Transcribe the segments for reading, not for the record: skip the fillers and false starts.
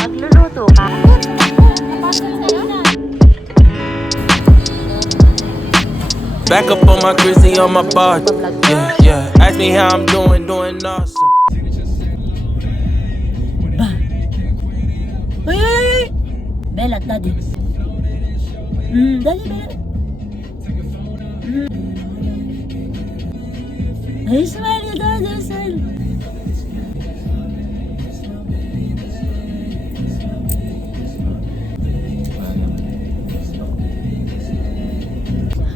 Magluluto ka? Back up on my grizzly on my bar. Yeah, yeah. Ask me how I'm doing awesome. Ay! Bella, daddy. Dali, Bella. Ay, smile, daddy, smile.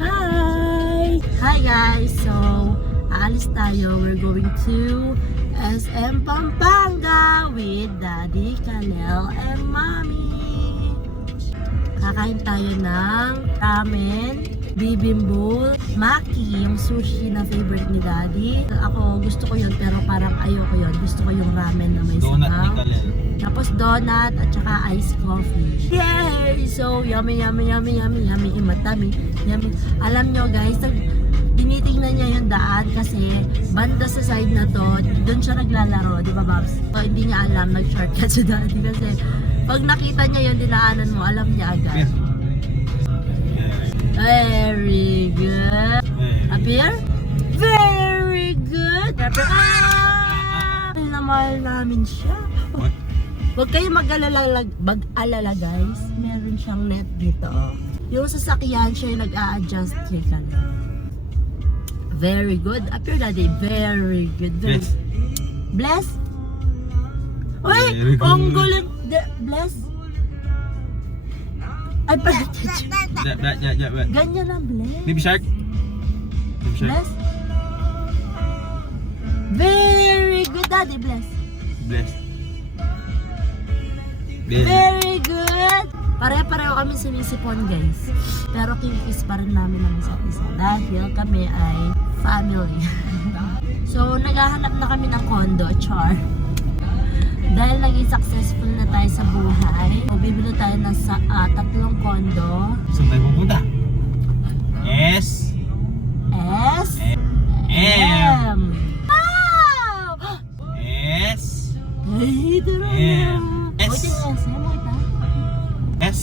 Hi! Hi guys! So, aalis tayo. We're going to SM Pampanga with Daddy, Kalel, and Mommy. Kakain tayo ng ramen, bibimbap, maki, yung sushi na favorite ni Daddy. Ako, gusto ko yun pero parang ayoko yun. Gusto ko yung ramen na may sabaw. Tapos donut at saka iced coffee. Yay! So, yummy, yummy, yummy, yummy, yummy, imatami, yummy. Alam nyo guys, tinitingnan niya yung daan kasi banda sa side na to, doon siya naglalaro, di ba Babs? So, hindi niya alam, nag-shortcut si Daddy kasi pag nakita niya yung dinaanan mo, alam niya agad. Very good. Up here? Very good. Mahal namin siya. Huwag kayo mag-alala guys. Meron siyang net dito. Yung sasakyan siya yung nag-a-adjust kay Kalel. Very good. Up here, Daddy. Very good. Very bless. Uy! Ang galing. Bless. Ay, pala. Ganyan ang bless. Baby shark. Baby shark. Bless. Very good, Daddy. Bless. Bless. Very good. Pare-pareho kami sinisipon, guys. Pero kinikis pa rin namin ng isa't isa dahil kami ay family. So, naghahanap na kami ng condo, char. Dahil naging successful na tayo sa buhay, so, bibili tayo ng 3 condo. Saan tayo pupunta? S. S. M. Wow! S. Ay, duro na. S. Buti na S. Mo ita. S.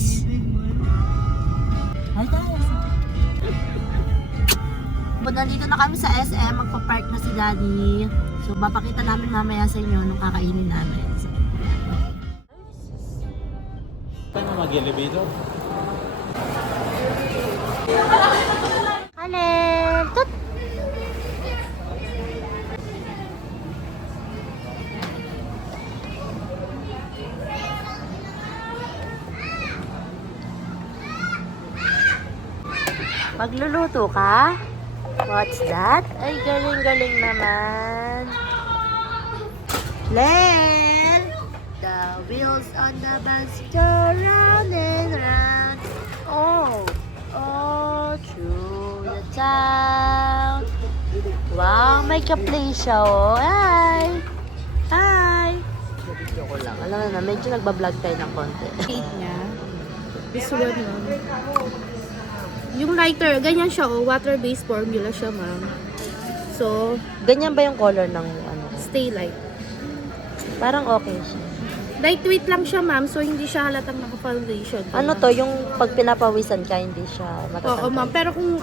Ay, tayo. Nandito na kami sa SM, magpa-park na si Daddy. So, mapakita namin mamaya sa inyo nung kakainin namin. So, Paano mag-elevator? Kalel! Tut! Magluluto ka? What's that? Ay, galing-galing naman. Len! The wheels on the bus go round and round. Oh, through the town. Wow, may ka-play siya, oh. Hi! Hi! Video ko lang. Alam na, medyo nagbablog tayo ng konti. Niya. This one, ma'am. Yung lighter, ganyan siya, oh. Water-based formula siya, ma'am. So, Ganyan ba yung color ng ano? stay light. Parang okay siya. Lightweight lang siya, ma'am. So, hindi siya halatang naka-foundation. Ano to, yung pag pinapawisan ka, hindi siya matatanggal? Oo, ma'am. Pero kung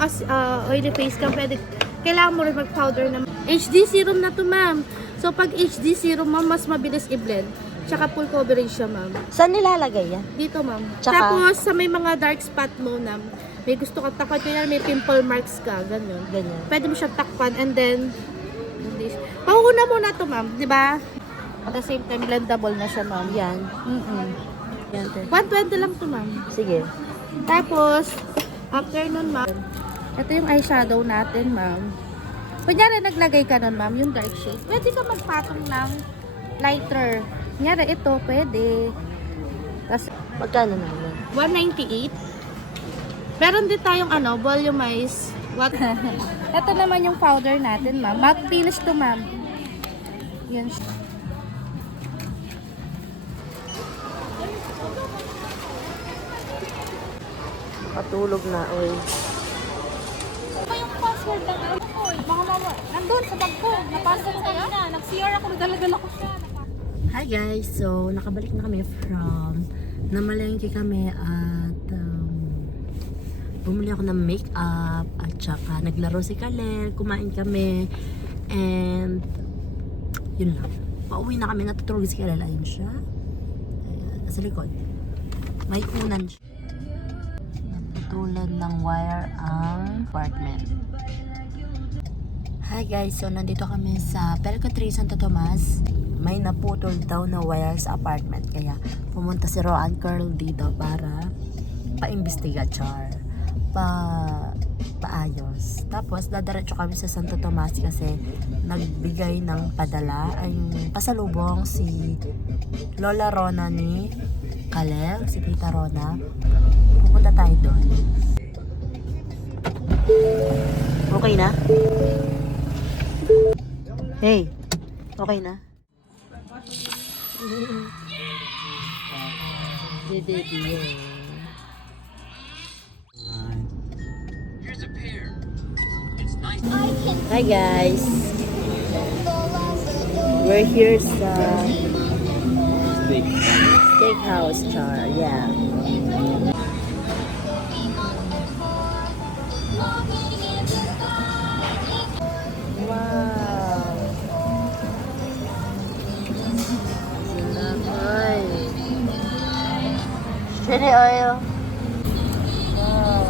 oily face ka, pwede, kailangan mo rin mag-powder na. HD serum na to, ma'am. So, pag HD serum, ma'am, mas mabilis i-blend. Tsaka full coverage siya, ma'am. Saan nilalagay yan? Dito, ma'am. Tsaka- Tapos, sa may mga dark spot mo, ma'am, may gusto ka takpan, kaya may pimple marks ka, ganyan. Ganyan. Pwede mo siya takpan and then pauuna muna to, ma'am, di ba? At the same time, blendable na siya, ma'am. Yan. Yan. 120 lang to, ma'am. Sige. Tapos, after nun, ma'am, ito yung eyeshadow natin, ma'am. Kunyari, naglagay ka nun, ma'am, yung dark shade. Pwede ka magpatong ng lighter. Kunyari, ito, pwede. Tapos, Magkano naman? 198. Meron din tayong volumized. Ito naman yung powder natin, ma'am. Matte finish to, ma'am. Yan. Patulog na, oy. Ano yung password ng mga mama? Nandun sa bag ko. Napasa ko kanina. Nag-CR ako. Nagdala-dala ko siya. Hi guys! So, nakabalik na kami from namalengke kami at bumili ako ng makeup at saka naglaro si Kalel, kumain kami and yun lang. Pauwi na kami, natutulog si Kalel. Ayun siya. Ayan, nasa likod. May kunan siya. Natutulan ng wire ang apartment. Hi guys! So, nandito kami sa Pelco 3 Santo Tomas. May naputol daw na wire sa apartment. Kaya pumunta si Roan Curl dito para pa-imbestiga, char. Paayos. Tapos dadaretso kami sa Santo Tomas kasi nagbigay ng padala ay pasalubong si Lola Rona ni Kalel, si Tita Rona. Pupunta tayo doon. Okay na? Hey, okay na? Hi guys, we're here sa steakhouse, char. Yeah. Wow. Chili oil. Wow.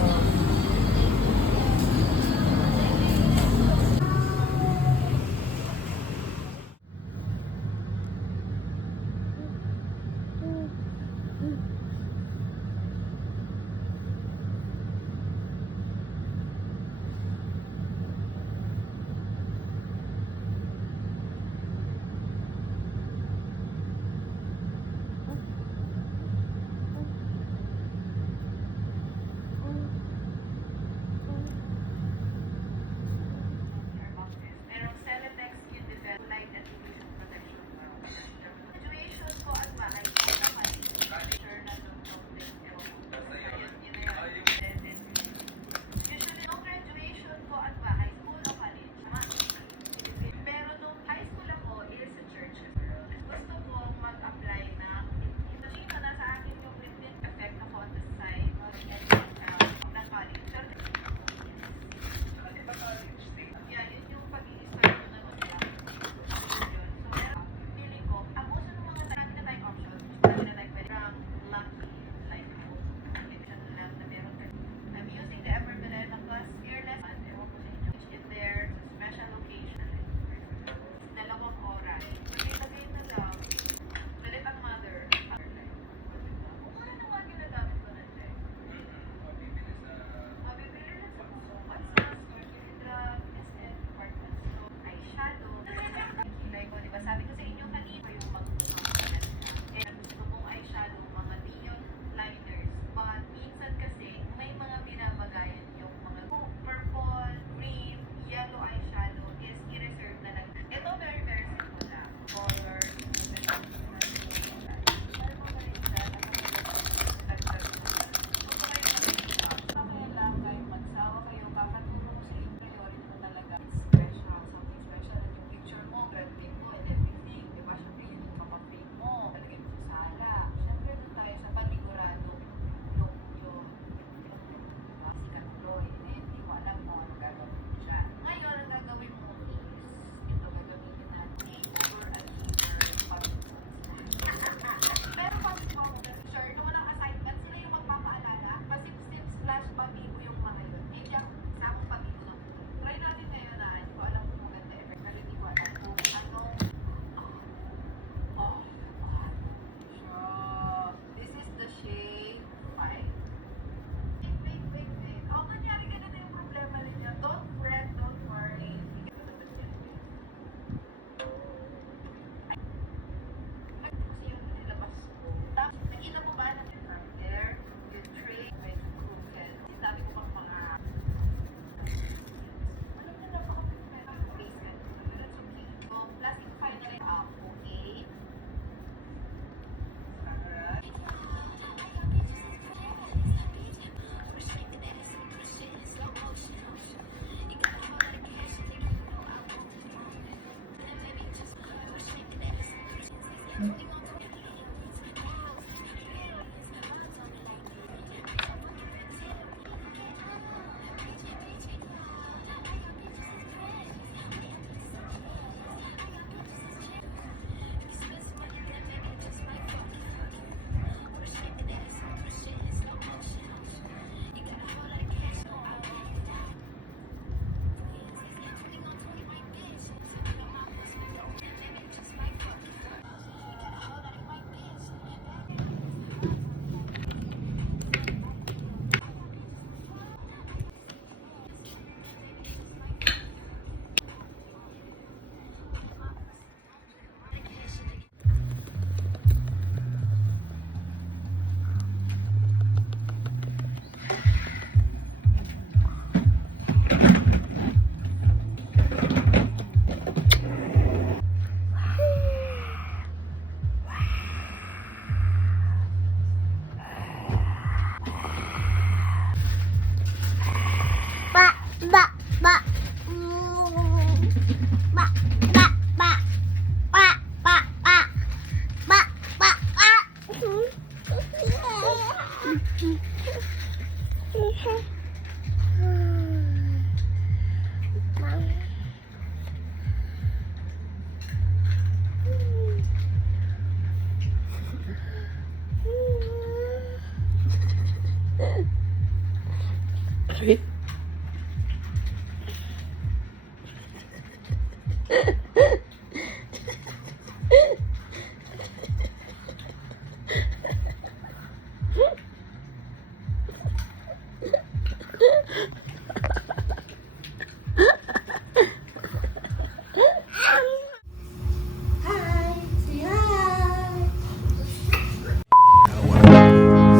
Sorry.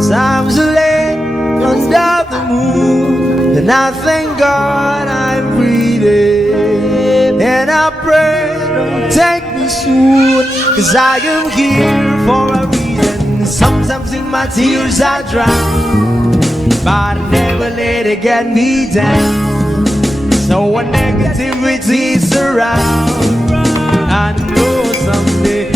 Times are late under the moon, and I thank God I'm breathing. And I pray don't take me soon, 'cause I am here for a reason. Sometimes in my tears I drown, but I never let it get me down. So when negativity is around, I know someday